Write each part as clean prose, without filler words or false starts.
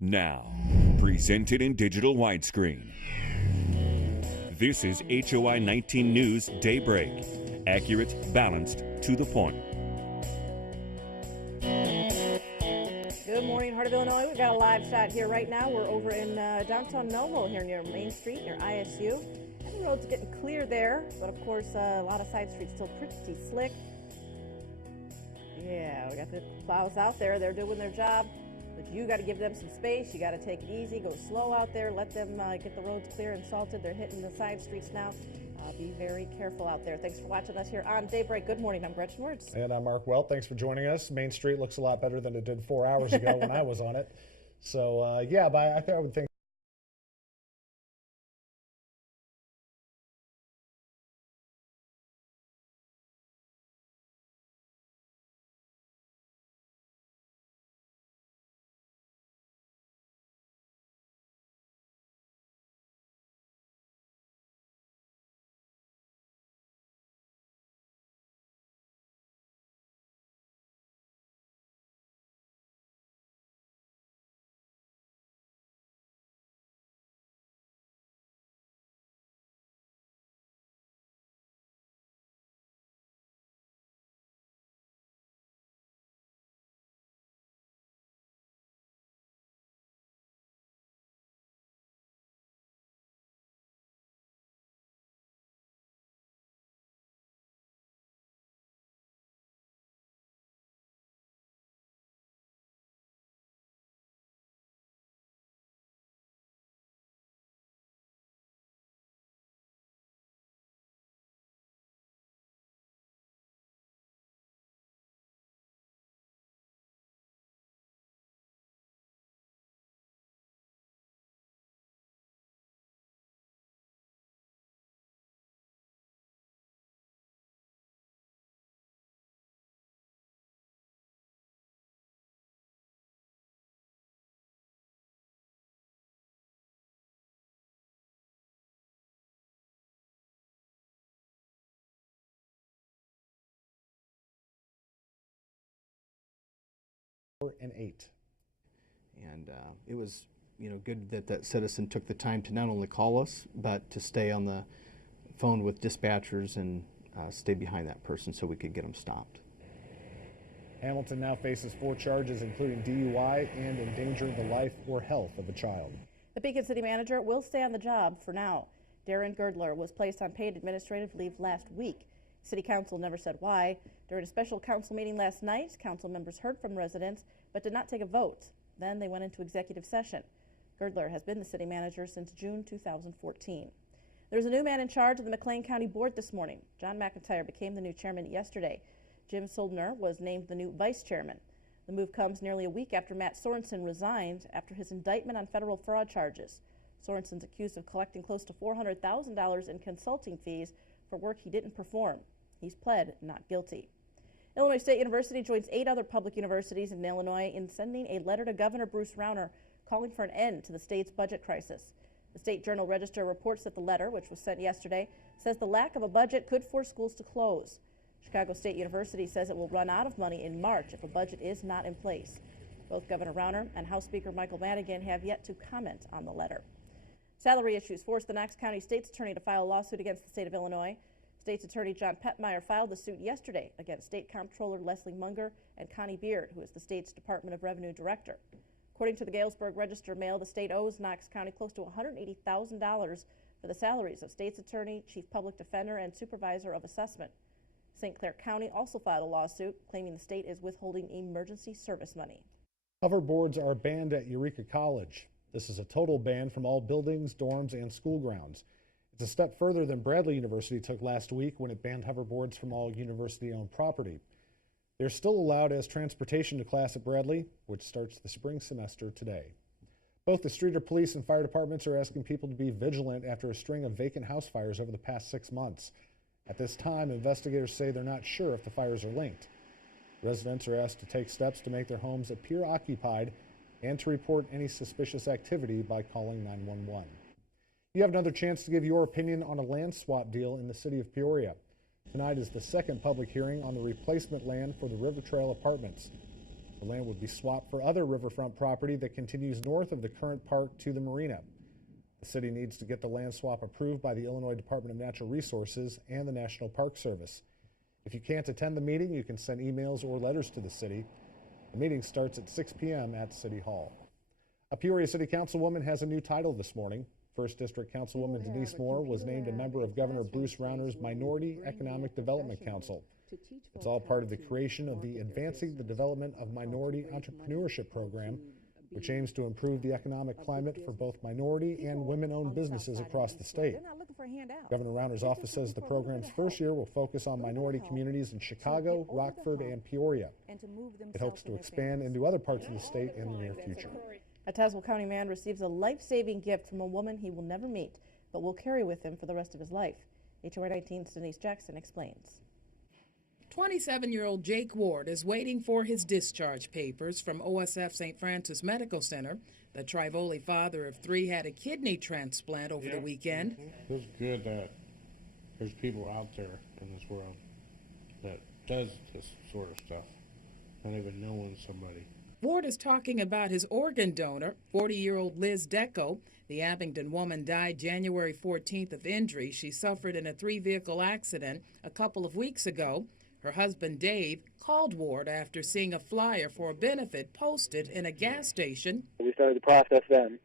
Now, presented in digital widescreen. This is HOI-19 News Daybreak. Accurate, balanced, to the point. Good morning, Heart of Illinois. We've got a live shot here right now. We're over in downtown Normal here near Main Street, near ISU. And the road's getting clear there, but of course a lot of side streets still pretty slick. Yeah, we got the plows out there. They're doing their job, but you got to give them some space. You got to take it easy, go slow out there, let them get the roads clear and salted. They're hitting the side streets now. Be very careful out there. Thanks for watching us here on Daybreak. Good morning. I'm Gretchen Wirtz. And I'm Mark Welp. Thanks for joining us. Main Street looks a lot better than it did 4 hours ago when I was on it. So, yeah, but I would think and 8. And it was, good that that citizen took the time to not only call us, but to stay on the phone with dispatchers and stay behind that person so we could get them stopped. Hamilton now faces 4 charges, including DUI and endangering the life or health of a child. The Beacon City manager will stay on the job for now. Darren Girdler was placed on paid administrative leave last week. City Council never said why. During a special council meeting last night, council members heard from residents but did not take a vote. Then they went into executive session. Girdler has been the city manager since June 2014. There's a new man in charge of the McLean County Board this morning. John McIntyre became the new chairman yesterday. Jim Soldner was named the new vice chairman. The move comes nearly a week after Matt Sorensen resigned after his indictment on federal fraud charges. Sorensen's accused of collecting close to $400,000 in consulting fees for work he didn't perform. He's pled not guilty. Illinois State University joins 8 other public universities in Illinois in sending a letter to Governor Bruce Rauner calling for an end to the state's budget crisis. The State Journal Register reports that the letter, which was sent yesterday, says the lack of a budget could force schools to close. Chicago State University says it will run out of money in March if a budget is not in place. Both Governor Rauner and House Speaker Michael Madigan have yet to comment on the letter. Salary issues forced the Knox County State's Attorney to file a lawsuit against the state of Illinois. State's Attorney John Petmeyer filed the suit yesterday against State Comptroller Leslie Munger and Connie Beard, who is the state's Department of Revenue Director. According to the Galesburg Register Mail, the state owes Knox County close to $180,000 for the salaries of State's Attorney, Chief Public Defender, and Supervisor of Assessment. St. Clair County also filed a lawsuit claiming the state is withholding emergency service money. Hoverboards are banned at Eureka College. This is a total ban from all buildings, dorms, and school grounds. It's a step further than Bradley University took last week when it banned hoverboards from all university-owned property. They're still allowed as transportation to class at Bradley, which starts the spring semester today. Both the Streeter Police and fire departments are asking people to be vigilant after a string of vacant house fires over the past 6 months. At this time, investigators say they're not sure if the fires are linked. Residents are asked to take steps to make their homes appear occupied and to report any suspicious activity by calling 911. You have another chance to give your opinion on a land swap deal in the city of Peoria. Tonight is the second public hearing on the replacement land for the River Trail Apartments. The land would be swapped for other riverfront property that continues north of the current park to the marina. The city needs to get the land swap approved by the Illinois Department of Natural Resources and the National Park Service. If you can't attend the meeting, you can send emails or letters to the city. The meeting starts at 6 p.m. at City Hall. A Peoria City Councilwoman has a new title this morning. First District Councilwoman Denise Moore was named a member of Governor Bruce Rauner's Minority Economic Development Council. It's all part of the creation of the Advancing the Development of Minority Entrepreneurship program, which aims to improve the economic climate for both minority and women-owned businesses across the state. Governor Rauner's office says the program's first year will focus on minority communities in Chicago, Rockford, and Peoria. It hopes to expand into other parts of the state in the near future. A Tazewell County man receives a life-saving gift from a woman he will never meet, but will carry with him for the rest of his life. HOI-19's Denise Jackson explains. 27-year-old Jake Ward is waiting for his discharge papers from OSF St. Francis Medical Center. The Trivoli father of 3 had a kidney transplant over the weekend. It's good that there's people out there in this world that does this sort of stuff, not even knowing somebody. Ward is talking about his organ donor, 40-year-old Liz Decco. The Abingdon woman died January 14th of injuries she suffered in a 3-vehicle accident a couple of weeks ago. Her husband, Dave, called Ward after seeing a flyer for a benefit posted in a gas station. We started the process then,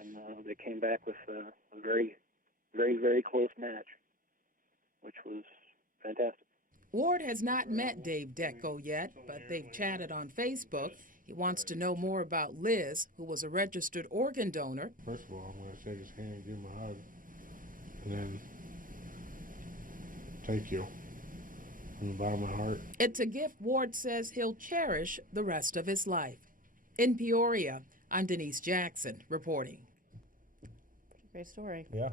and they came back with a very, very, very close match, which was fantastic. Ward has not met Dave Decco yet, but they've chatted on Facebook. He wants to know more about Liz, who was a registered organ donor. First of all, I'm going to shake his hand, give him a hug, and then thank you from the bottom of my heart. It's a gift Ward says he'll cherish the rest of his life. In Peoria, I'm Denise Jackson reporting. Great story. Yeah.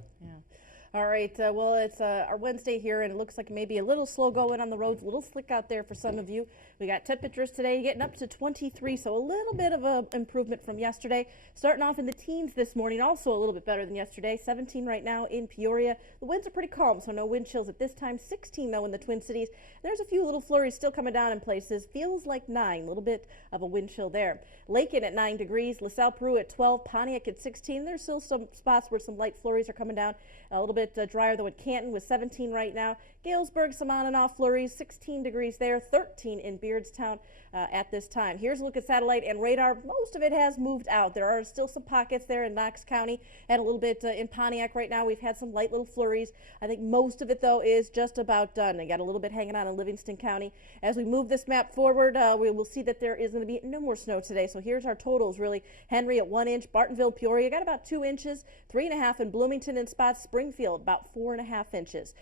All right, well, it's our Wednesday here, and it looks like maybe a little slow going on the roads, a little slick out there for some of you. We got temperatures today getting up to 23, so a little bit of an improvement from yesterday. Starting off in the teens this morning, also a little bit better than yesterday. 17 right now in Peoria. The winds are pretty calm, so no wind chills at this time. 16, though, in the Twin Cities. There's a few little flurries still coming down in places. Feels like 9, a little bit of a wind chill there. Lakin at 9 degrees, LaSalle, Peru at 12, Pontiac at 16. There's still some spots where some light flurries are coming down. A little bit drier, though, at Canton with 17 right now. Galesburg, some on and off flurries, 16 degrees there, 13 in Beardstown at this time. Here's a look at satellite and radar. Most of it has moved out. There are still some pockets there in Knox County and a little bit in Pontiac right now. We've had some light little flurries. I think most of it, though, is just about done. I got a little bit hanging on in Livingston County. As we move this map forward, we will see that there is going to be no more snow today. So here's our totals, really. Henry at 1 inch, Bartonville, Peoria got about 2 inches, 3.5 in Bloomington in spots, Springfield about 4.5 inches.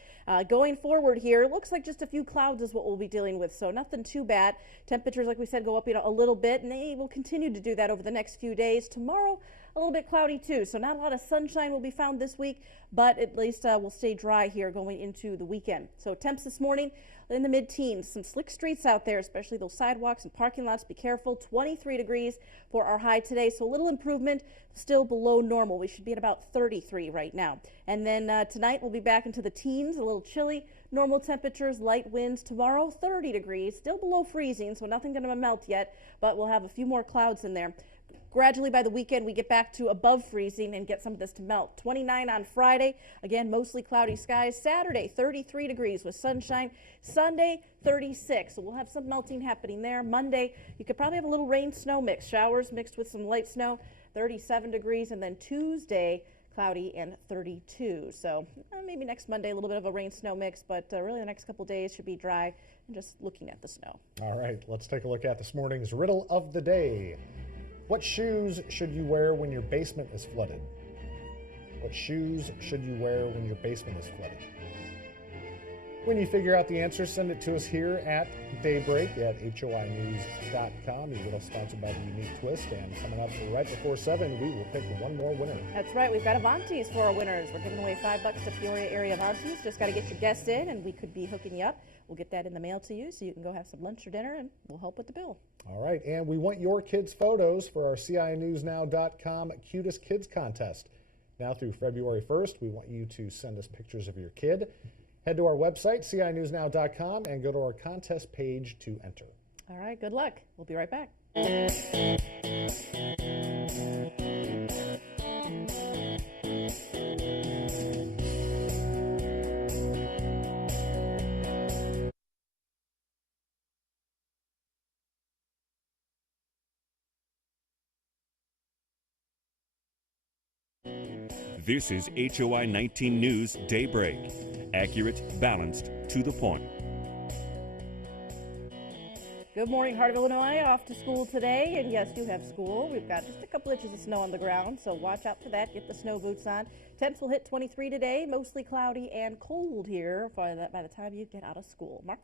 Going forward here, it looks like just a few clouds is what we'll be dealing with, so nothing too bad. Temperatures, like we said, go up a little bit, and they will continue to do that over the next few days. Tomorrow, a little bit cloudy too, so not a lot of sunshine will be found this week, but at least we'll stay dry here going into the weekend. So temps this morning in the mid-teens. Some slick streets out there, especially those sidewalks and parking lots. Be careful. 23 degrees for our high today, so a little improvement, still below normal. We should be at about 33 right now. And then tonight we'll be back into the teens, a little chilly. Normal temperatures, light winds. Tomorrow, 30 degrees, still below freezing, so nothing going to melt yet, but we'll have a few more clouds in there. Gradually by the weekend, we get back to above freezing and get some of this to melt. 29 on Friday. Again, mostly cloudy skies. Saturday, 33 degrees with sunshine. Sunday, 36. So we'll have some melting happening there. Monday, you could probably have a little rain snow mix. Showers mixed with some light snow. 37 degrees. And then Tuesday, cloudy and 32. So maybe next Monday, a little bit of a rain snow mix, but really the next couple days should be dry and just looking at the snow. All right, let's take a look at this morning's riddle of the day. What shoes should you wear when your basement is flooded? What shoes should you wear when your basement is flooded? When you figure out the answer, send it to us here at Daybreak at HOI-News.com. Your riddle sponsored by the Unique Twist. And coming up right before 7, we will pick one more winner. That's right. We've got Avantis for our winners. We're giving away $5 to Peoria area Avantis. Just got to get your guest in, and we could be hooking you up. We'll get that in the mail to you so you can go have some lunch or dinner, and we'll help with the bill. All right, and we want your kids' photos for our CINewsNow.com Cutest Kids Contest. Now through February 1st, we want you to send us pictures of your kid. Head to our website, CINewsNow.com, and go to our contest page to enter. All right, good luck. We'll be right back. This is HOI-19 News Daybreak. Accurate, balanced, to the point. Good morning, Heart of Illinois. Off to school today, and yes, you have school. We've got just a couple inches of snow on the ground, so watch out for that. Get the snow boots on. Temps will hit 23 today, mostly cloudy and cold here by the time you get out of school. Mark?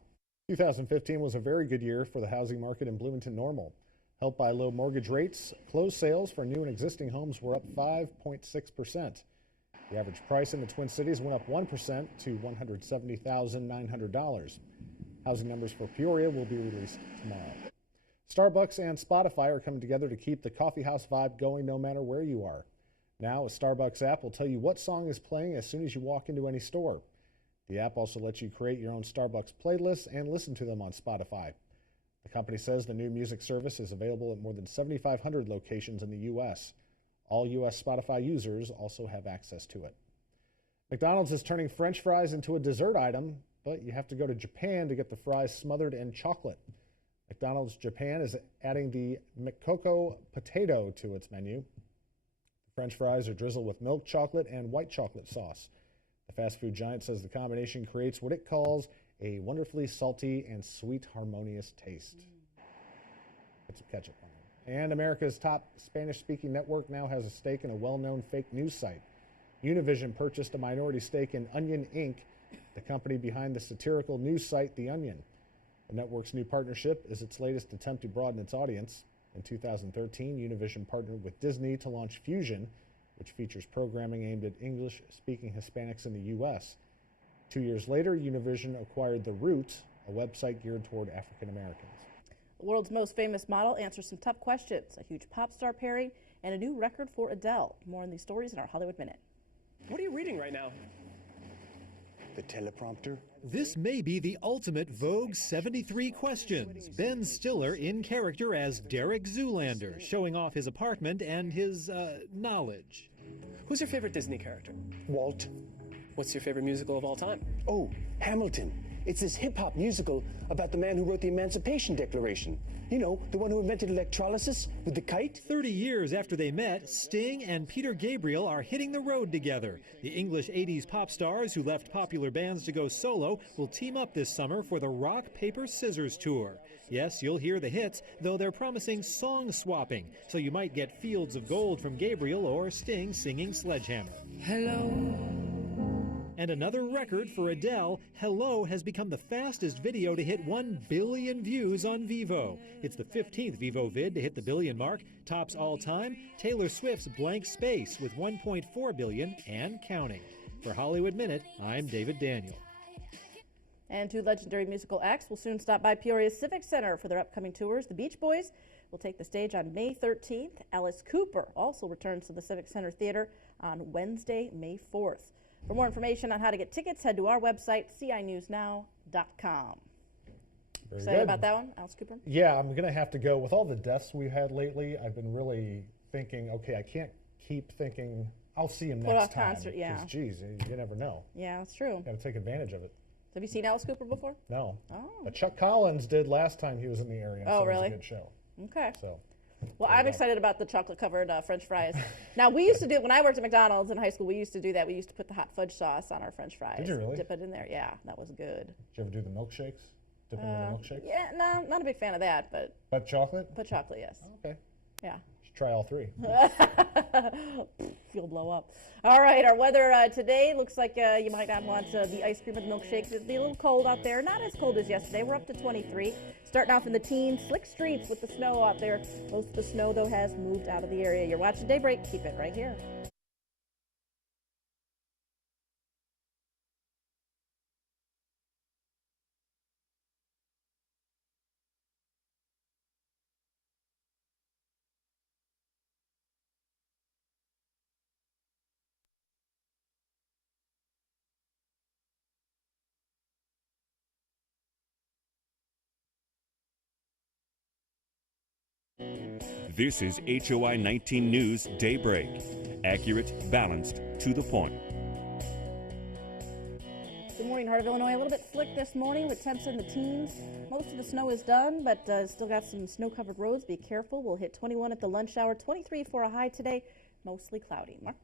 2015 was a very good year for the housing market in Bloomington-Normal. Helped by low mortgage rates, closed sales for new and existing homes were up 5.6%. The average price in the Twin Cities went up 1% to $170,900. Housing numbers for Peoria will be released tomorrow. Starbucks and Spotify are coming together to keep the coffee house vibe going no matter where you are. Now, a Starbucks app will tell you what song is playing as soon as you walk into any store. The app also lets you create your own Starbucks playlists and listen to them on Spotify. The company says the new music service is available at more than 7,500 locations in the U.S. All U.S. Spotify users also have access to it. McDonald's is turning French fries into a dessert item, but you have to go to Japan to get the fries smothered in chocolate. McDonald's Japan is adding the McCoco potato to its menu. The French fries are drizzled with milk chocolate and white chocolate sauce. The fast food giant says the combination creates what it calls a wonderfully salty and sweet harmonious taste. Put some ketchup on it. And America's top Spanish-speaking network now has a stake in a well-known fake news site. Univision purchased a minority stake in Onion Inc., the company behind the satirical news site The Onion. The network's new partnership is its latest attempt to broaden its audience. In 2013, Univision partnered with Disney to launch Fusion, which features programming aimed at English-speaking Hispanics in the U.S. 2 years later, Univision acquired The Root, a website geared toward African Americans. The world's most famous model answers some tough questions, a huge pop star pairing, and a new record for Adele. More on these stories in our Hollywood Minute. What are you reading right now? The teleprompter? This may be the ultimate Vogue 73 questions. Ben Stiller in character as Derek Zoolander, showing off his apartment and his, knowledge. Who's your favorite Disney character? Walt. What's your favorite musical of all time? Oh, Hamilton. It's this hip-hop musical about the man who wrote the Emancipation Declaration. You know, the one who invented electrolysis with the kite. 30 years after they met, Sting and Peter Gabriel are hitting the road together. The English 80s pop stars who left popular bands to go solo will team up this summer for the Rock, Paper, Scissors tour. Yes, you'll hear the hits, though they're promising song swapping, so you might get Fields of Gold from Gabriel or Sting singing Sledgehammer. Hello. And another record for Adele, Hello has become the fastest video to hit 1 billion views on Vivo. It's the 15th Vivo vid to hit the billion mark. Tops all time, Taylor Swift's Blank Space with 1.4 billion and counting. For Hollywood Minute, I'm David Daniel. And two legendary musical acts will soon stop by Peoria's Civic Center for their upcoming tours. The Beach Boys will take the stage on May 13th. Alice Cooper also returns to the Civic Center Theater on Wednesday, May 4th. For more information on how to get tickets, head to our website, cinewsnow.com. Excited about that one, Alice Cooper? Yeah, I'm going to have to go. With all the deaths we've had lately, I've been really thinking, okay, I can't keep thinking, I'll see him Put next off time. concert, yeah. 'Cause, geez, you never know. Yeah, that's true. Got to take advantage of it. Have you seen Alice Cooper before? No. Oh. But Chuck Collins did last time he was in the area. Oh, so really? It was a good show. Okay. So. Well, I'm excited about the chocolate-covered French fries. Now, we used to do it when I worked at McDonald's in high school. We used to do that. We used to put the hot fudge sauce on our French fries. Did you really? Dip it in there. Yeah, that was good. Did you ever do the milkshakes? Dip in the milkshakes? Yeah, no, not a big fan of that, but But chocolate? put chocolate, yes. Okay. Yeah. Should try all three. You'll blow up. All right, our weather today looks like you might not want the ice cream or the milkshakes. It'll be a little cold out there. Not as cold as yesterday. We're up to 23. Starting off in the teens. Slick streets with the snow out there. Most of the snow, though, has moved out of the area. You're watching Daybreak. Keep it right here. This is HOI-19 News Daybreak. Accurate, balanced, to the point. Good morning, Heart of Illinois. A little bit slick this morning with temps in the teens. Most of the snow is done, but still got some snow-covered roads. Be careful. We'll hit 21 at the lunch hour, 23 for a high today. Mostly cloudy. Mark?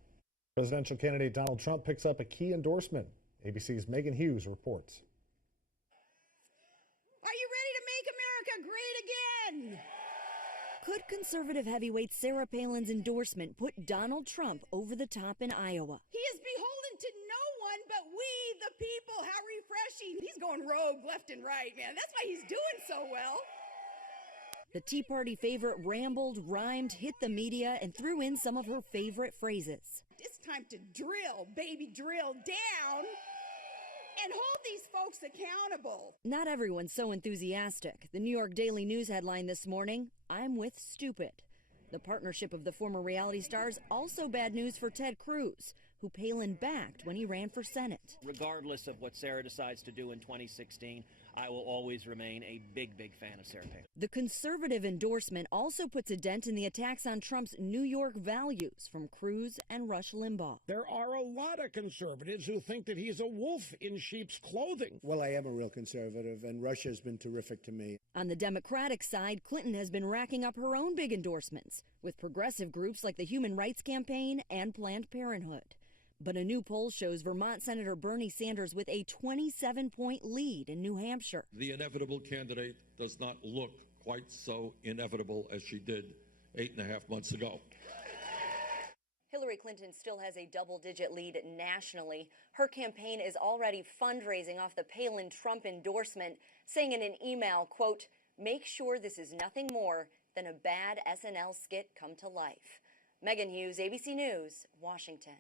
Presidential candidate Donald Trump picks up a key endorsement. ABC's Megan Hughes reports. Are you ready to make America great again? Could conservative heavyweight Sarah Palin's endorsement put Donald Trump over the top in Iowa? He is beholden to no one but we, the people. How refreshing. He's going rogue left and right, man. That's why he's doing so well. The Tea Party favorite rambled, rhymed, hit the media, and threw in some of her favorite phrases. It's time to drill, baby, drill down and hold these folks accountable. Not everyone's so enthusiastic. The New York Daily News headline this morning, "I'm with stupid." The partnership of the former reality stars also bad news for Ted Cruz, who Palin backed when he ran for Senate. Regardless of what Sarah decides to do in 2016, I will always remain a big, big fan of Sarah Palin. The conservative endorsement also puts a dent in the attacks on Trump's New York values from Cruz and Rush Limbaugh. There are a lot of conservatives who think that he's a wolf in sheep's clothing. Well, I am a real conservative, and Russia has been terrific to me. On the Democratic side, Clinton has been racking up her own big endorsements with progressive groups like the Human Rights Campaign and Planned Parenthood. But a new poll shows Vermont Senator Bernie Sanders with a 27-point lead in New Hampshire. The inevitable candidate does not look quite so inevitable as she did 8.5 months ago. Hillary Clinton still has a double-digit lead nationally. Her campaign is already fundraising off the Palin-Trump endorsement, saying in an email, quote, "Make sure this is nothing more than a bad SNL skit come to life." Megan Hughes, ABC News, Washington.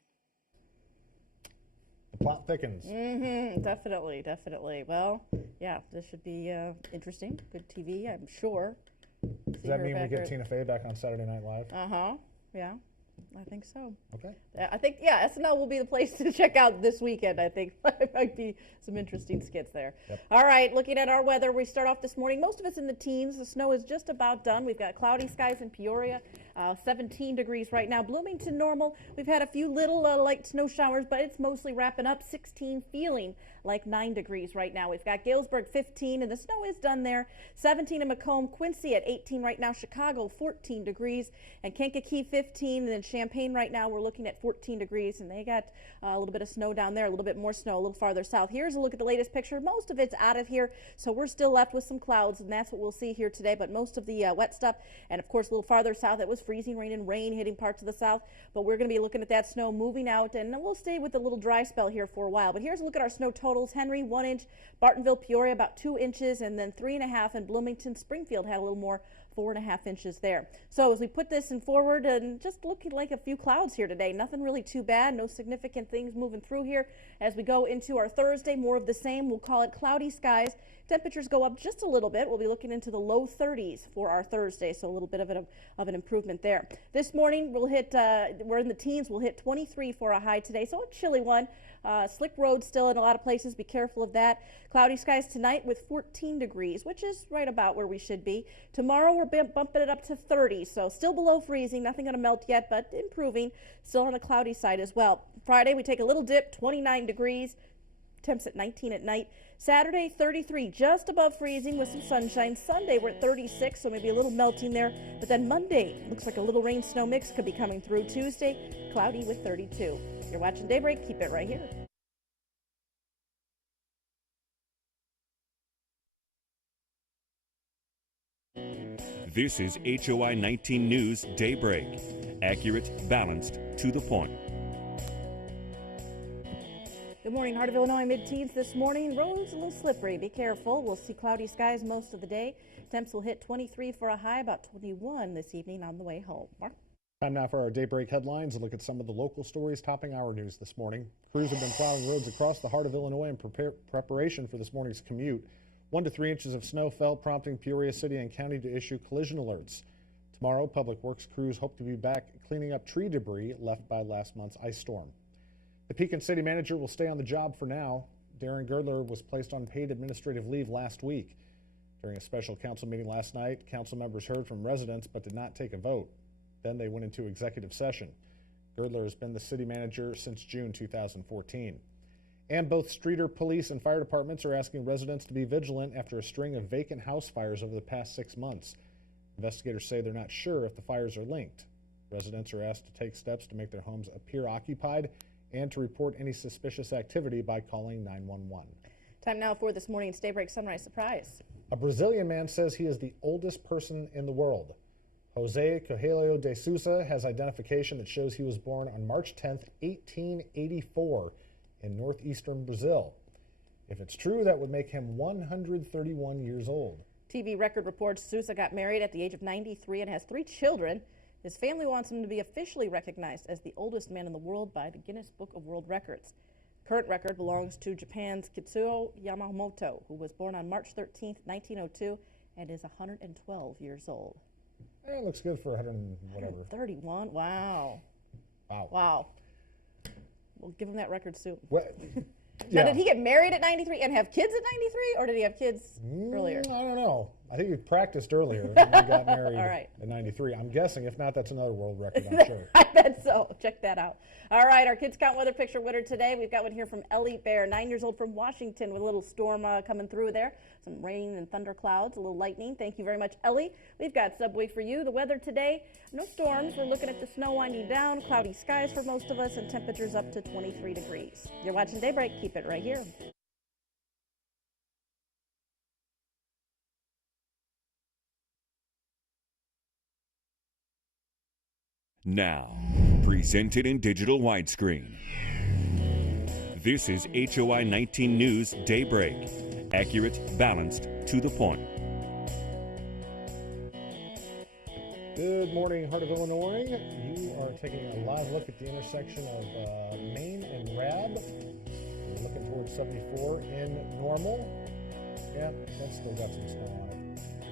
The plot thickens. Definitely, definitely. Well, yeah, this should be interesting. Good TV, I'm sure. Does that mean we get Tina Fey back on Saturday Night Live? Yeah, I think so. Okay. I think, yeah, SNL will be the place to check out this weekend, I think. There might be some interesting skits there. Yep. All right, looking at our weather, we start off this morning. Most of it's in the teens. The snow is just about done. We've got cloudy skies in Peoria, 17 degrees right now. Bloomington-Normal, we've had a few little light snow showers, but it's mostly wrapping up. 16, feeling like 9 degrees right now. We've got Galesburg 15, and the snow is done there. 17 in Macomb, Quincy at 18 right now. Chicago 14 degrees, and Kankakee 15, and then Champaign right now we're looking at 14 degrees, and they got a little bit of snow down there, a little bit more snow a little farther south. Here's a look at the latest picture. Most of it's out of here, so we're still left with some clouds, and that's what we'll see here today, but most of the wet stuff, and of course a little farther south, it was freezing rain and rain hitting parts of the south, but we're going to be looking at that snow moving out, and we'll stay with the little dry spell here for a while. But here's a look at our snow totals. Henry 1 inch, Bartonville, Peoria about 2 inches, and then 3.5 in Bloomington. Springfield had a little more, 4.5 inches there. So as we put this in forward, and just looking like a few clouds here today, nothing really too bad, no significant things moving through here. As we go into our Thursday, more of the same. We'll call it cloudy skies. Temperatures go up just a little bit. We'll be looking into the low 30s for our Thursday, so a little bit of an improvement there. This morning we'll hit, we're in the teens, we'll hit 23 for a high today, so a chilly one. Slick roads still in a lot of places, be careful of that. Cloudy skies tonight with 14 degrees, which is right about where we should be. Tomorrow we're bumping it up to 30, so still below freezing, nothing going to melt yet, but improving. Still on the cloudy side as well. Friday we take a little dip, 29 degrees. Temps at 19 at night. Saturday, 33, just above freezing with some sunshine. Sunday, we're at 36, so maybe a little melting there. But then Monday, looks like a little rain-snow mix could be coming through. Tuesday, cloudy with 32. You're watching Daybreak. Keep it right here. This is HOI-19 News Daybreak. Accurate, balanced, to the point. Good morning, Heart of Illinois, mid-teens this morning. Roads a little slippery. Be careful. We'll see cloudy skies most of the day. Temps will hit 23 for a high, about 21 this evening on the way home. Mark? Time now for our Daybreak headlines. A look at some of the local stories topping our news this morning. Crews have been plowing roads across the heart of Illinois in preparation for this morning's commute. 1 to 3 inches of snow fell, prompting Peoria City and County to issue collision alerts. Tomorrow, Public Works crews hope to be back cleaning up tree debris left by last month's ice storm. The Pekin City Manager will stay on the job for now. Darren Girdler was placed on paid administrative leave last week. During a special council meeting last night, council members heard from residents but did not take a vote. Then they went into executive session. Girdler has been the city manager since June 2014. And both Streeter Police and Fire Departments are asking residents to be vigilant after a string of vacant house fires over the past 6 months. Investigators say they're not sure if the fires are linked. Residents are asked to take steps to make their homes appear occupied and to report any suspicious activity by calling 911. Time now for this morning's Daybreak Sunrise Surprise. A Brazilian man says he is the oldest person in the world. Jose Coelho de Sousa has identification that shows he was born on March 10th, 1884 in northeastern Brazil. If it's true, that would make him 131 years old. TV Record reports Sousa got married at the age of 93 and has 3 children. His family wants him to be officially recognized as the oldest man in the world by the Guinness Book of World Records. The current record belongs to Japan's Kitsuo Yamamoto, who was born on March 13th, 1902, and is 112 years old. It looks good for 100 and whatever. 31? Wow. Wow. Wow. We'll give him that record soon. Yeah. Now, did he get married at 93 and have kids at 93, or did he have kids earlier? I don't know. I think he practiced earlier and then got married All right. at 93. I'm guessing. If not, that's another world record, I'm sure. I bet so. Check that out. All right, our Kids Count weather picture winner today. We've got one here from Ellie Bear, 9 years old from Washington, with a little storm coming through there. Some rain and thunder clouds, a little lightning. Thank you very much, Ellie. We've got Subway for you. The weather today, no storms. We're looking at the snow winding down, cloudy skies for most of us, and temperatures up to 23 degrees. You're watching Daybreak. Keep it right here. Now, presented in digital widescreen. This is HOI-19 News Daybreak. Accurate, balanced, to the point. Good morning, Heart of Illinois. You are taking a live look at the intersection of Main and Rab. We're looking towards 74 in Normal. Yeah, that's still got some snow on it.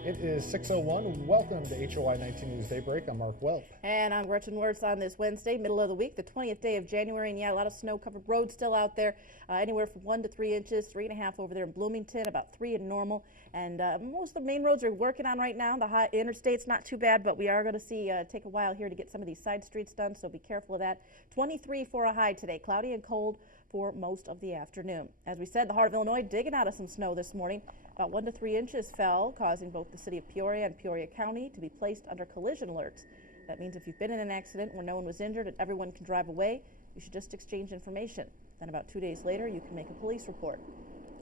It is 6:01. Welcome to HOI-19 News Daybreak. I'm Mark Welp. And I'm Gretchen Wirtz on this Wednesday, middle of the week, the 20th day of January. And yeah, a lot of snow-covered roads still out there, anywhere from 1 to 3 inches, 3.5 over there in Bloomington, about 3 in Normal. And most of the main roads are working on right now. The high interstate's not too bad, but we are going to see take a while here to get some of these side streets done, so be careful of that. 23 for a high today, cloudy and cold for most of the afternoon. As we said, the Heart of Illinois digging out of some snow this morning. About 1 to 3 inches fell, causing both the city of Peoria and Peoria County to be placed under collision alerts. That means if you've been in an accident where no one was injured and everyone can drive away, you should just exchange information. Then about 2 days later, you can make a police report.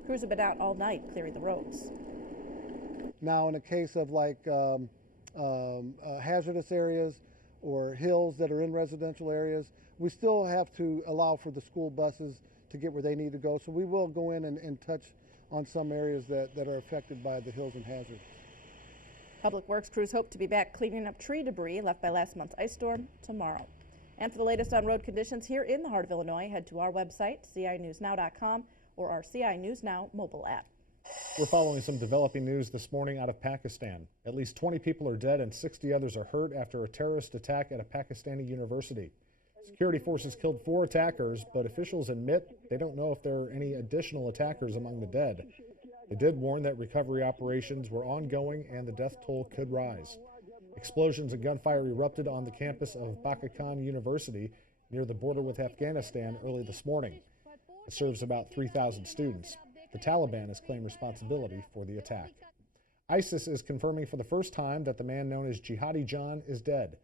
Crews have been out all night clearing the roads. Now, in a case of like hazardous areas or hills that are in residential areas, we still have to allow for the school buses to get where they need to go. So we will go in and touch on some areas that are affected by the hills and hazards. Public Works crews hope to be back cleaning up tree debris left by last month's ice storm tomorrow. And for the latest on road conditions here in the Heart of Illinois, head to our website, cinewsnow.com, or our CI News Now mobile app. We're following some developing news this morning out of Pakistan. At least 20 people are dead and 60 others are hurt after a terrorist attack at a Pakistani university. Security forces killed 4 attackers, but officials admit they don't know if there are any additional attackers among the dead. They did warn that recovery operations were ongoing and the death toll could rise. Explosions and gunfire erupted on the campus of Pakistan University near the border with Afghanistan early this morning. It serves about 3,000 students. The Taliban has claimed responsibility for the attack. ISIS is confirming for the first time that the man known as Jihadi John is dead.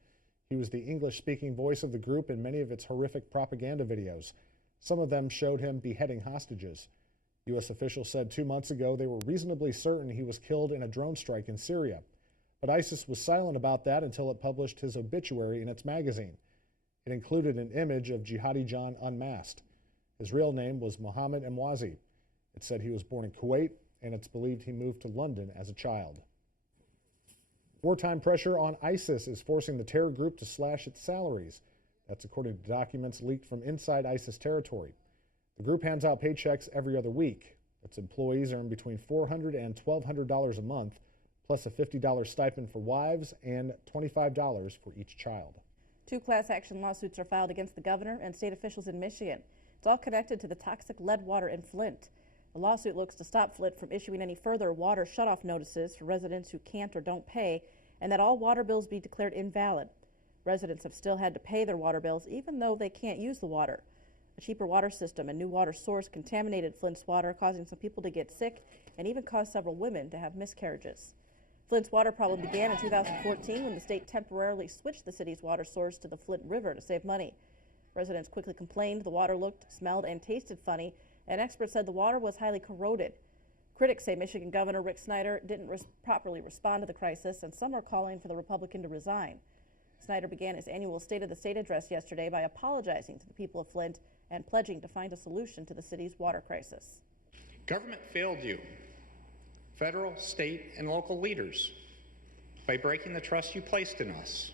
He was the English-speaking voice of the group in many of its horrific propaganda videos. Some of them showed him beheading hostages. U.S. officials said 2 months ago they were reasonably certain he was killed in a drone strike in Syria. But ISIS was silent about that until it published his obituary in its magazine. It included an image of Jihadi John unmasked. His real name was Mohammed Emwazi. It said he was born in Kuwait, and it's believed he moved to London as a child. Wartime pressure on ISIS is forcing the terror group to slash its salaries. That's according to documents leaked from inside ISIS territory. The group hands out paychecks every other week. Its employees earn between $400 and $1,200 a month, plus a $50 stipend for wives and $25 for each child. 2 class action lawsuits are filed against the governor and state officials in Michigan. It's all connected to the toxic lead water in Flint. The lawsuit looks to stop Flint from issuing any further water shutoff notices for residents who can't or don't pay, and that all water bills be declared invalid. Residents have still had to pay their water bills even though they can't use the water. A cheaper water system and new water source contaminated Flint's water, causing some people to get sick and even caused several women to have miscarriages. Flint's water problem began in 2014 when the state temporarily switched the city's water source to the Flint River to save money. Residents quickly complained the water looked, smelled, and tasted funny, and experts said the water was highly corroded. Critics say Michigan Governor Rick Snyder didn't properly respond to the crisis, and some are calling for the Republican to resign. Snyder began his annual State of the State address yesterday by apologizing to the people of Flint and pledging to find a solution to the city's water crisis. Government failed you, federal, state, and local leaders, by breaking the trust you placed in us.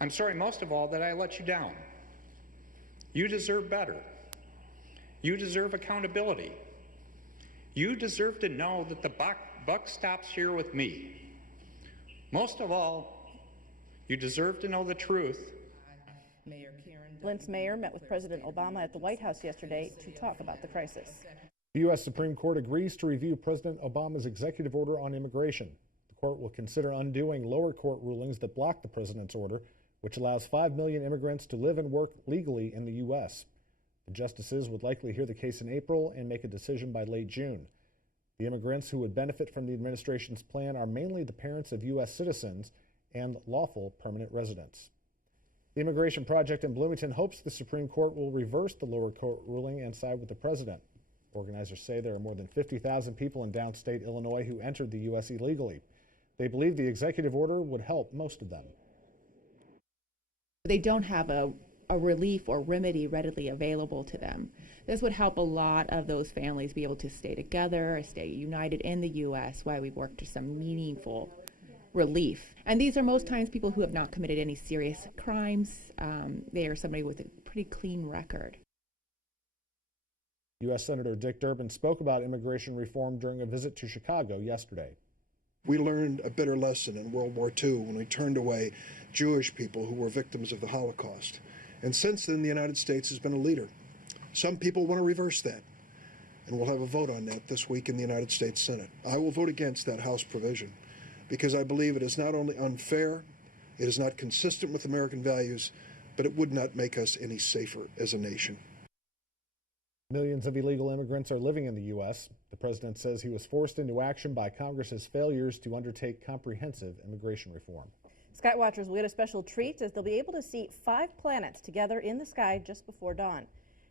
I'm sorry most of all that I let you down. You deserve better. You deserve accountability. You deserve to know that the buck stops here with me. Most of all, you deserve to know the truth. Flint's mayor met with President Obama at the White House yesterday to talk about the crisis. The U.S. Supreme Court agrees to review President Obama's executive order on immigration. The court will consider undoing lower court rulings that block the president's order, which allows 5 million immigrants to live and work legally in the U.S. The justices would likely hear the case in April and make a decision by late June. The immigrants who would benefit from the administration's plan are mainly the parents of U.S. citizens and lawful permanent residents. The Immigration Project in Bloomington hopes the Supreme Court will reverse the lower court ruling and side with the president. Organizers say there are more than 50,000 people in downstate Illinois who entered the U.S. illegally. They believe the executive order would help most of them. They don't have a relief or remedy readily available to them. This would help a lot of those families be able to stay together, stay united in the U.S. while we work to some meaningful relief. And these are most times people who have not committed any serious crimes. They are somebody with a pretty clean record. U.S. Senator Dick Durbin spoke about immigration reform during a visit to Chicago yesterday. We learned a bitter lesson in World War II when we turned away Jewish people who were victims of the Holocaust. And since then, the United States has been a leader. Some people want to reverse that, and we'll have a vote on that this week in the United States Senate. I will vote against that House provision because I believe it is not only unfair, it is not consistent with American values, but it would not make us any safer as a nation. Millions of illegal immigrants are living in the U.S. The president says he was forced into action by Congress's failures to undertake comprehensive immigration reform. Skywatchers will get a special treat as they'll be able to see 5 planets together in the sky just before dawn.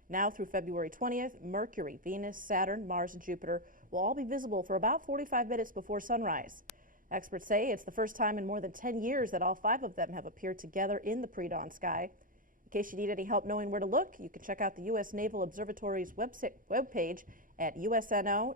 Now through February 20th, Mercury, Venus, Saturn, Mars, and Jupiter will all be visible for about 45 minutes before sunrise. Experts say it's the first time in more than 10 years that all 5 of them have appeared together in the pre-dawn sky. In case you need any help knowing where to look, you can check out the U.S. Naval Observatory's webpage at usno.navy.mil.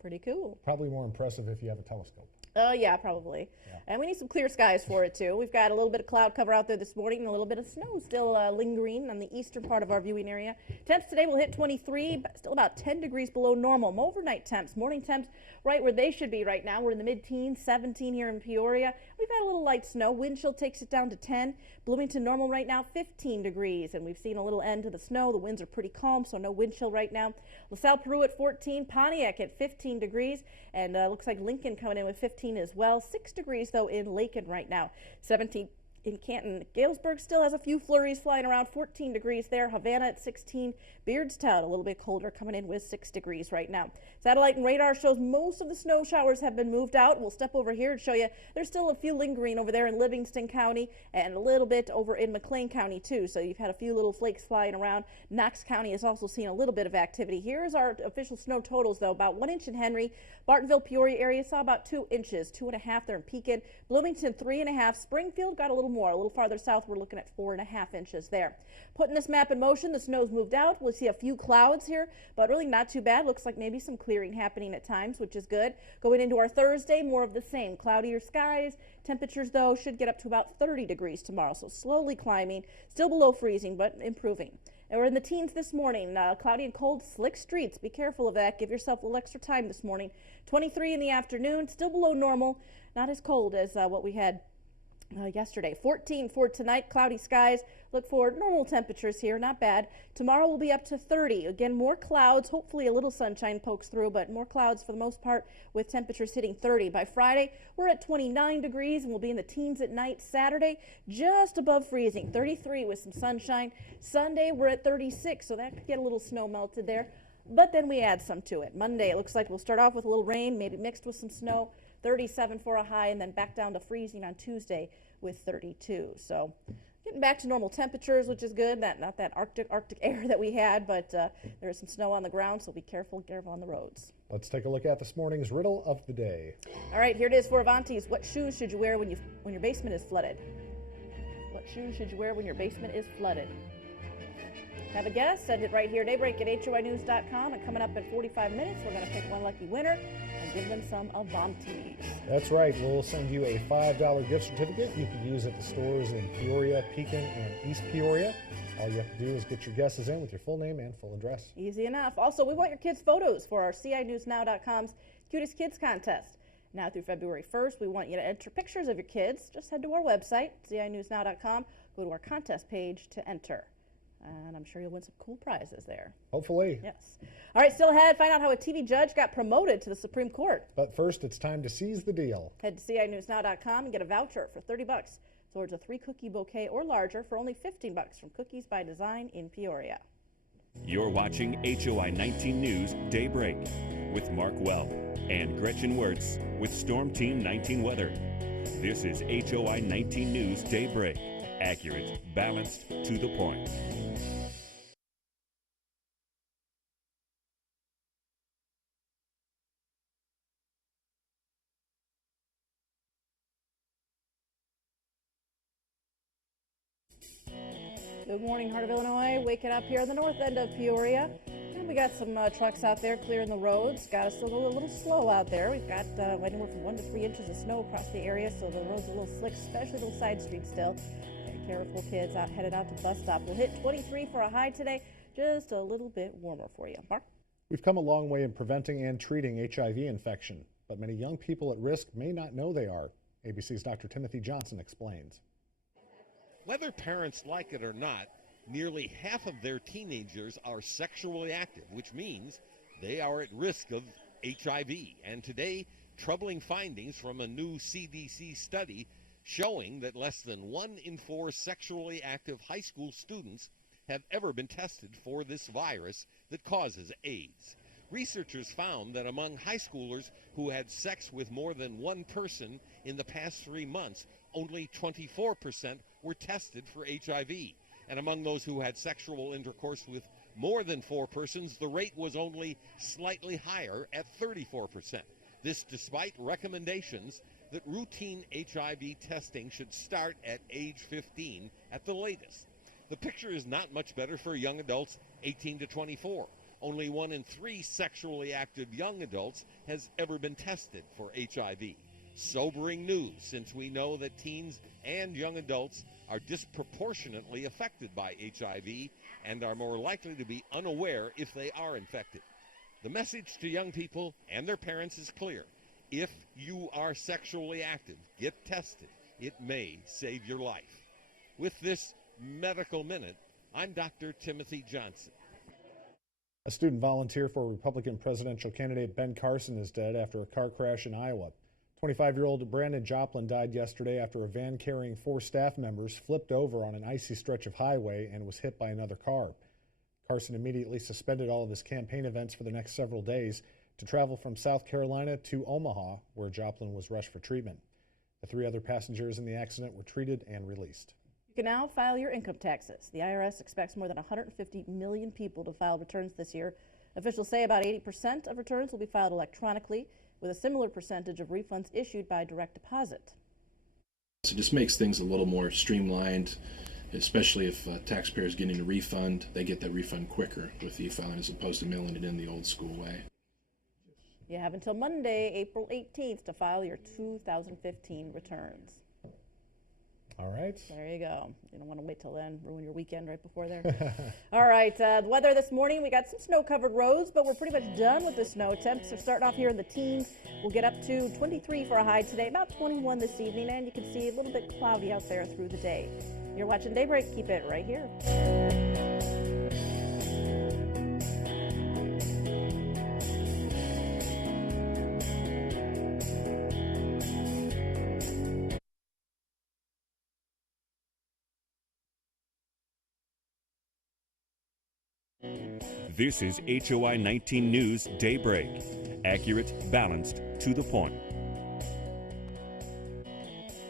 Pretty cool. Probably more impressive if you have a telescope. Yeah, probably. Yeah. And we need some clear skies for it, too. We've got a little bit of cloud cover out there this morning and a little bit of snow still lingering on the eastern part of our viewing area. Temps today will hit 23, but still about 10 degrees below normal. Overnight temps, morning temps, right where they should be right now. We're in the mid-teens, 17 here in Peoria. We've had a little light snow. Wind chill takes it down to 10. Bloomington-Normal right now, 15 degrees. And we've seen a little end to the snow. The winds are pretty calm, so no wind chill right now. LaSalle, Peru at 14. Pontiac at 15 degrees. And looks like Lincoln coming in with 15 as well. 6 degrees, though, in Lakin right now. 17 in Canton. Galesburg still has a few flurries flying around. 14 degrees there. Havana at 16. Beardstown a little bit colder, coming in with 6 degrees right now. Satellite and radar shows most of the snow showers have been moved out. We'll step over here and show you there's still a few lingering over there in Livingston County and a little bit over in McLean County too. So you've had a few little flakes flying around. Knox County has also seen a little bit of activity. Here's our official snow totals though. About 1 inch in Henry. Bartonville, Peoria area saw about 2 inches, 2.5 there in Pekin. Bloomington 3.5. Springfield got a little more. A little farther south we're looking at 4.5 inches there. Putting this map in motion, the snow's moved out. We'll see a few clouds here, but really not too bad. Looks like maybe some clearing happening at times, which is good. Going into our Thursday, more of the same. Cloudier skies. Temperatures, though, should get up to about 30 degrees tomorrow, so slowly climbing. Still below freezing, but improving. And we're in the teens this morning. Cloudy and cold, slick streets. Be careful of that. Give yourself a little extra time this morning. 23 in the afternoon, still below normal. Not as cold as what we had yesterday. 14 for tonight, cloudy skies, Look for normal temperatures here, not bad. Tomorrow will be up to 30. Again, more clouds. Hopefully a little sunshine pokes through, but more clouds for the most part with temperatures hitting 30. By Friday, we're at 29 degrees and we'll be in the teens at night. Saturday, just above freezing, 33 with some sunshine. Sunday, we're at 36, so that could get a little snow melted there. But then we add some to it. Monday, it looks like we'll start off with a little rain, maybe mixed with some snow. 37 for a high, and then back down to freezing on Tuesday with 32. So getting back to normal temperatures, which is good. Not that Arctic air that we had, but there is some snow on the ground, so be careful on the roads. Let's take a look at this morning's riddle of the day. All right, here it is for Avanti's. What shoes should you wear when your basement is flooded? What shoes should you wear when your basement is flooded? Have a guess? Send it right here, Daybreak at HOI-news.com. And coming up in 45 minutes, we're going to pick one lucky winner and give them some Avantis. That's right. We'll send you a $5 gift certificate you can use at the stores in Peoria, Pekin, and East Peoria. All you have to do is get your guesses in with your full name and full address. Easy enough. Also, we want your kids' photos for our CINewsNow.com's Cutest Kids Contest. Now through February 1st, we want you to enter pictures of your kids. Just head to our website, CINewsNow.com, go to our contest page to enter. And I'm sure you'll win some cool prizes there. Hopefully. Yes. All right, still ahead, find out how a TV judge got promoted to the Supreme Court. But first, it's time to seize the deal. Head to CINewsNow.com and get a voucher for $30 towards a 3-cookie bouquet or larger for only $15 from Cookies by Design in Peoria. You're watching HOI-19 News Daybreak with Mark Welp and Gretchen Wirtz with Storm Team 19 Weather. This is HOI-19 News Daybreak. Accurate, balanced, to the point. Good morning, Heart of Illinois. Waking up here on the north end of Peoria. And we got some trucks out there clearing the roads. Got us a little slow out there. We've got anywhere from 1 to 3 inches of snow across the area, so the roads are a little slick, especially little side streets still. Careful, kids, headed out to the bus stop. We'll hit 23 for a high today, just a little bit warmer for you. Mark? We've come a long way in preventing and treating HIV infection, but many young people at risk may not know they are. ABC's Dr. Timothy Johnson explains. Whether parents like it or not, nearly half of their teenagers are sexually active, which means they are at risk of HIV. And today, troubling findings from a new CDC study showing that less than 1 in 4 sexually active high school students have ever been tested for this virus that causes AIDS. Researchers found that among high schoolers who had sex with more than one person in the past 3 months, only 24% were tested for HIV. And among those who had sexual intercourse with more than 4 persons, the rate was only slightly higher at 34%. This despite recommendations that routine HIV testing should start at age 15 at the latest. The picture is not much better for young adults 18 to 24. Only 1 in 3 sexually active young adults has ever been tested for HIV. Sobering news, since we know that teens and young adults are disproportionately affected by HIV and are more likely to be unaware if they are infected. The message to young people and their parents is clear. If you are sexually active, get tested. It may save your life. With this Medical Minute, I'm Dr. Timothy Johnson. A student volunteer for Republican presidential candidate Ben Carson is dead after a car crash in Iowa. 25-year-old Brandon Joplin died yesterday after a van carrying 4 staff members flipped over on an icy stretch of highway and was hit by another car. Carson immediately suspended all of his campaign events for the next several days to travel from South Carolina to Omaha, where Joplin was rushed for treatment. The 3 other passengers in the accident were treated and released. You can now file your income taxes. The IRS expects more than 150 million people to file returns this year. Officials say about 80% of returns will be filed electronically, with a similar percentage of refunds issued by direct deposit. It just makes things a little more streamlined, especially if taxpayers getting a refund, they get that refund quicker with e-filing as opposed to mailing it in the old school way. You have until Monday, April 18th, to file your 2015 returns. All right. There you go. You don't want to wait till then, ruin your weekend right before there. All right, the weather this morning, we got some snow-covered roads, but we're pretty much done with the snow. Temps are starting off here in the teens. We'll get up to 23 for a high today, about 21 this evening, and you can see a little bit cloudy out there through the day. You're watching Daybreak. Keep it right here. This is HOI-19 News Daybreak. Accurate, balanced, to the point.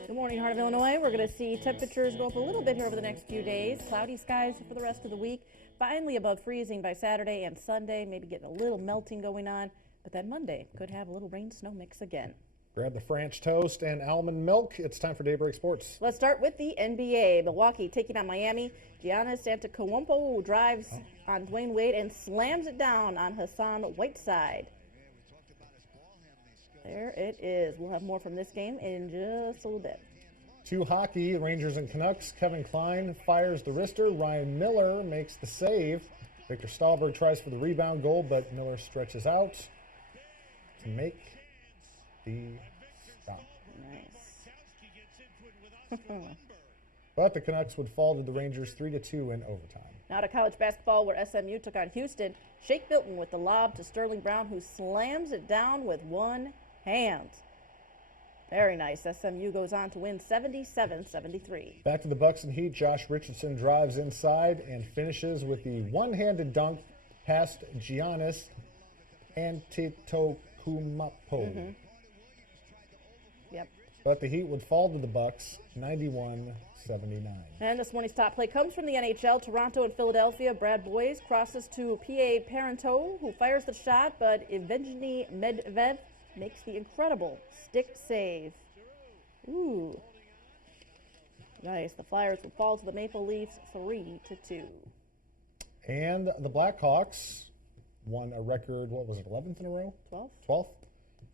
Good morning, Heart of Illinois. We're going to see temperatures go up a little bit here over the next few days. Cloudy skies for the rest of the week. Finally above freezing by Saturday and Sunday. Maybe getting a little melting going on. But then Monday could have a little rain-snow mix again. Grab the French toast and almond milk. It's time for Daybreak Sports. Let's start with the NBA. Milwaukee taking on Miami. Giannis Antetokounmpo drives on Dwayne Wade and slams it down on Hassan Whiteside. There it is. We'll have more from this game in just a little bit. To hockey, Rangers and Canucks. Kevin Klein fires the wrister. Ryan Miller makes the save. Victor Stahlberg tries for the rebound goal, but Miller stretches out to make the stop. Nice. But the Canucks would fall to the Rangers 3-2 in overtime. Now to college basketball where SMU took on Houston. Shake Milton with the lob to Sterling Brown, who slams it down with one hand. Very nice. SMU goes on to win 77-73. Back to the Bucks and Heat. Josh Richardson drives inside and finishes with the one-handed dunk past Giannis Antetokounmpo. Yep. But the Heat would fall to the Bucks 91-79. And this morning's top play comes from the NHL. Toronto and Philadelphia. Brad Boyes crosses to P.A. Parenteau, who fires the shot, but Evgeny Medvedev makes the incredible stick save. Ooh. Nice. The Flyers would fall to the Maple Leafs 3-2. And the Blackhawks won a record, what was it, 11th in a row? 12th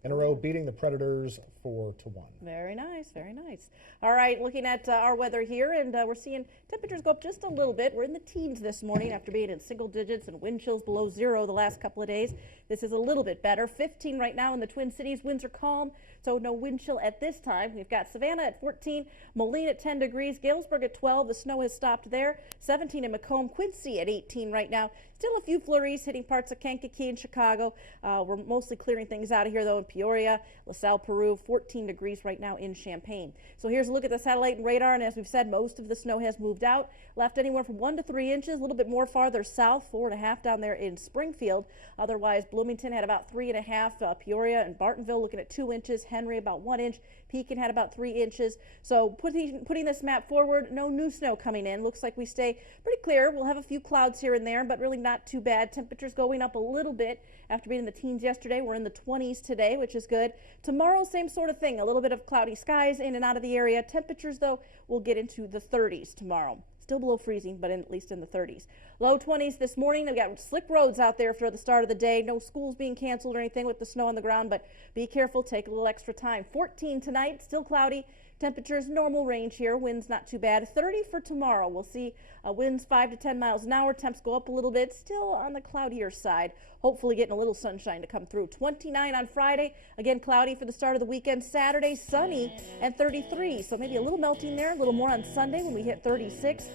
in a row, beating the Predators 4-1. Very nice, very nice. All right, looking at our weather here, and we're seeing temperatures go up just a little bit. We're in the teens this morning after being in single digits and wind chills below zero the last couple of days. This is a little bit better. 15 right now in the Twin Cities. Winds are calm, so no wind chill at this time. We've got Savannah at 14, Moline at 10 degrees, Galesburg at 12. The snow has stopped there. 17 in Macomb, Quincy at 18 right now. Still a few flurries hitting parts of Kankakee and Chicago. We're mostly clearing things out of here, though, in Peoria, LaSalle, Peru, 14 degrees right now in Champaign. So here's a look at the satellite and radar, and as we've said, most of the snow has moved out, left anywhere from 1 to 3 inches, a little bit more farther south, 4.5 down there in Springfield. Otherwise, Bloomington had about 3.5, Peoria and Bartonville looking at 2 inches, Henry about 1 inch, Pekin had about 3 inches. So putting this map forward, no new snow coming in. Looks like we stay pretty clear. We'll have a few clouds here and there, but really not too bad. Temperatures going up a little bit after being in the teens yesterday. We're in the 20s today, which is good. Tomorrow, same sort of thing. A little bit of cloudy skies in and out of the area. Temperatures, though, will get into the 30s tomorrow. Still below freezing, but at least in the 30s. Low 20s this morning. We've got slick roads out there for the start of the day. No schools being canceled or anything with the snow on the ground, but be careful. Take a little extra time. 14 tonight. Still cloudy. Temperatures normal range here. Winds not too bad. 30 for tomorrow. We'll see winds 5 to 10 miles an hour. Temps go up a little bit. Still on the cloudier side. Hopefully getting a little sunshine to come through. 29 on Friday. Again, cloudy for the start of the weekend. Saturday, sunny and 33. So maybe a little melting there. A little more on Sunday when we hit 36.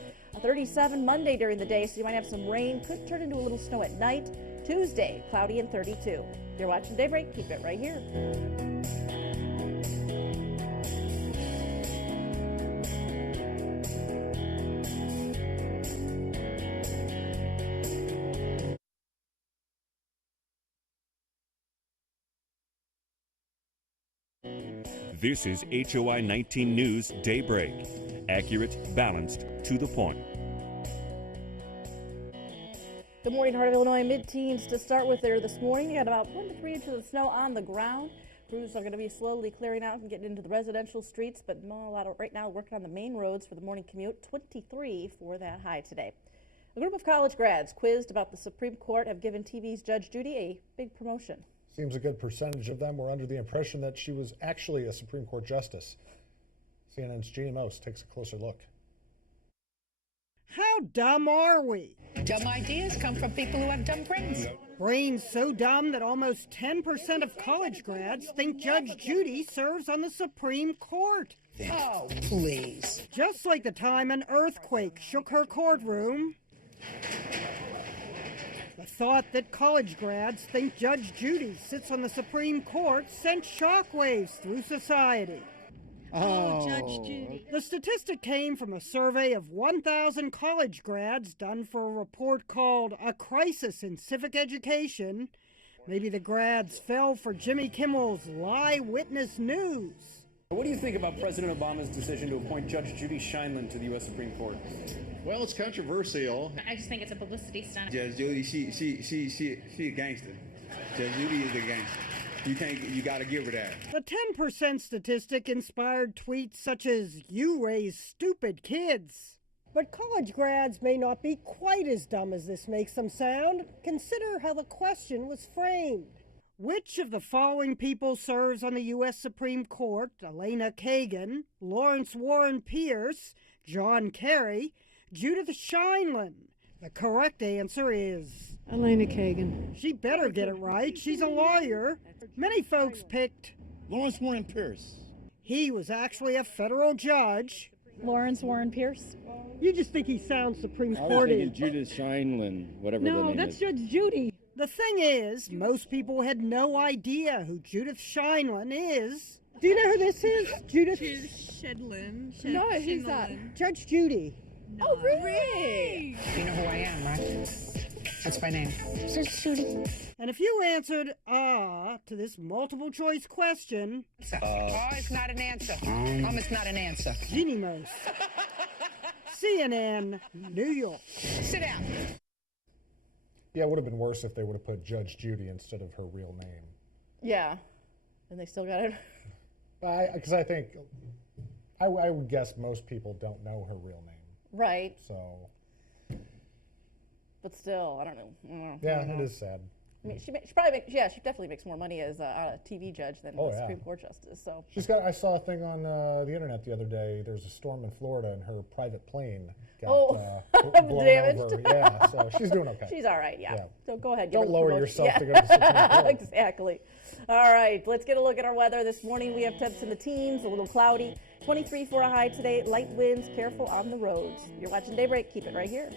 37 Monday during the day. So you might have some rain. Could turn into a little snow at night. Tuesday, cloudy and 32. You're watching Daybreak. Keep it right here. This is HOI-19 News Daybreak. Accurate, balanced, to the point. Good morning, Heart of Illinois. Mid-teens to start with there this morning. You got about 1 to 3 inches of snow on the ground. Crews are going to be slowly clearing out and getting into the residential streets, but not a lot of right now working on the main roads for the morning commute. 23 for that high today. A group of college grads quizzed about the Supreme Court have given TV's Judge Judy a big promotion. Seems a good percentage of them were under the impression that she was actually a Supreme Court justice. CNN's Jeannie Most takes a closer look. How dumb are we? Dumb ideas come from people who have dumb brains. Brains so dumb that almost 10% of college grads think Judge Judy serves on the Supreme Court. Oh, please. Just like the time an earthquake shook her courtroom. The thought that college grads think Judge Judy sits on the Supreme Court sent shockwaves through society. Oh, Judge Judy. The statistic came from a survey of 1,000 college grads done for a report called A Crisis in Civic Education. Maybe the grads fell for Jimmy Kimmel's Lie Witness News. What do you think about President Obama's decision to appoint Judge Judy Sheinland to the U.S. Supreme Court? Well, it's controversial. I just think it's a publicity stunt. Judge Judy, she a gangster. Judge Judy is a gangster. You gotta give her that. The 10% statistic inspired tweets such as, "You raise stupid kids." But college grads may not be quite as dumb as this makes them sound. Consider how the question was framed. Which of the following people serves on the U.S. Supreme Court? Elena Kagan, Lawrence Warren Pierce, John Kerry, Judith Sheinland. The correct answer is Elena Kagan. She better get it right. She's a lawyer. Many folks picked Lawrence Warren Pierce. He was actually a federal judge. Lawrence Warren Pierce. You just think he sounds Supreme I was Court-y. thinking Judith Sheinland, whatever the No, name that's is. Judge Judy. The thing is, most people had no idea who Judith Sheinland is. Do you know who this is? Judith Shedlin. No, who's that? Judge Judy. No. Oh, really? You know who I am, right? That's my name. Judge Judy. And if you answered to this multiple choice question, it's not an answer. It's not an answer. Jeannie Most. CNN, New York. Sit down. Yeah, it would have been worse if they would have put Judge Judy instead of her real name. Yeah. And they still got it. Because I think, I would guess most people don't know her real name. Right. So. But still, I don't know. Yeah, it is sad. I mean, she probably she definitely makes more money as a TV judge than a Supreme Court justice. So she's got. I saw a thing on the internet the other day. There's a storm in Florida, and her private plane got blown damaged. over. Yeah, so she's doing okay. She's all right. Yeah. So go ahead. Don't lower yourself to go to the Supreme Court. Exactly. All right. Let's get a look at our weather this morning. We have temps in the teens, a little cloudy. 23 for a high today. Light winds. Careful on the roads. You're watching Daybreak. Keep it right here.